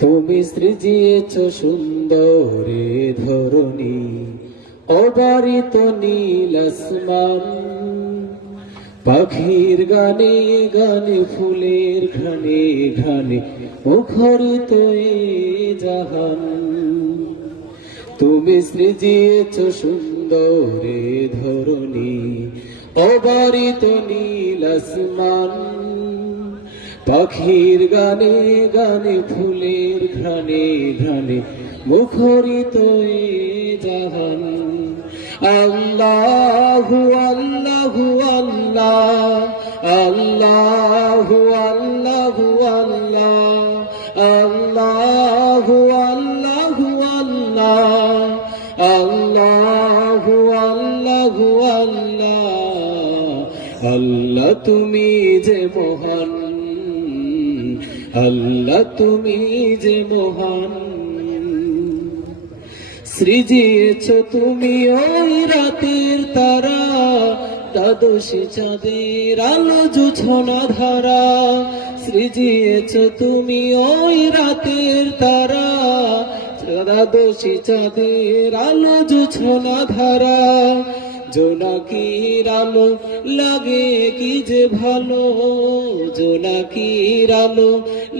তুমি সৃজিয়েছ সুন্দরে ধরণী, অবারিত নীল আসমান। পাখির গানে গানে, ফুলের ঘ্রাণে ঘ্রাণে মুখরিত এ জাহান। তুমি সৃজিয়েছ সুন্দরে ধরণী, অবারিত নীল আসমান। পাখির গানে গানে, ফুলের ঘ্রাণে ঘ্রাণে মুখরিত এ জাহান। আল্লাহু আল্লাহু আল্লাহ, আল্লাহু আল্লাহু আল্লাহ, আল্লাহু আল্লাহু আল্লাহ, আল্লাহু আল্লাহু আল্লাহ। আল্লাহ তুমি যে মহান, আল্লাহ তুমি যে মহান। সৃজিয়েছ তুমি ওই রাতের তারা, দ্বাদশী চাঁদের আলো জোছনা ধারা। সৃজিয়েছ তুমি ওই রাতের তারা, দ্বাদশী চাঁদের আলো জোছনা ধারা। জোনাকির আলো লাগে কি যে ভালো, জোনাকির আলো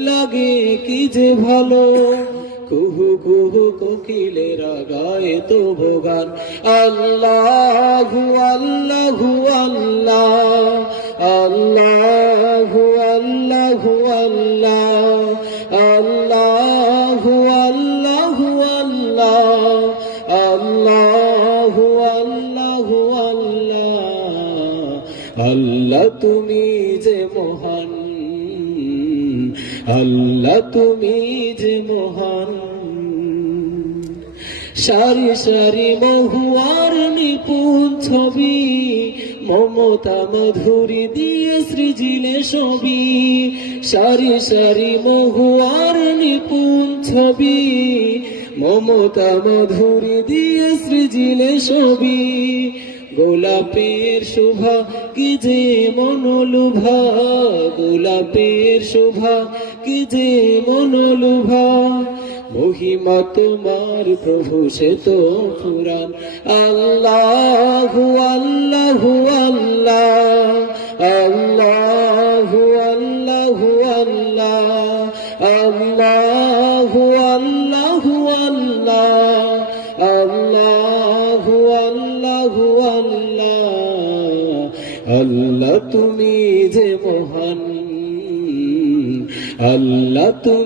লাগে কি যে ভালো। কুহু কুহু কোকিলেরা গায়ে তবু গান। আল্লাহু আল্লাহু আল্লাহ, আল্লাহু আল্লাহু আল্লাহ, আল্লাহু আল্লাহু আল্লাহ, আল্লাহু আল্লাহু আল্লাহ। আল্লাহ তুমি যে মহান, আল্লাহ তুমি যে মহান। সারি সারি মহুয়ার নিপুণ ছবি, মমতা মধুরী দিয়ে সৃজিলে ছবি। সারি সারি মহুয়ার নিপুণ ছবি, মমতা মধুরী দিয়ে সৃজিলে ছবি। গোলাপের শোভা কি যে মনোলোভা, গোলাপের শোভা কি যে মনোলোভা। মহিমা তোমার প্রভু সে তো পুরাণ। আল্লাহু আল্লাহু আল্লাহ, আল্লাহু আল্লাহু আল্লাহ, আল্লাহু আল্লাহু আল্লাহ, আল্লাহু আল্লাহু আল্লাহ। আল্লাহ তুমি যে মহান, আল্লাহ তুমি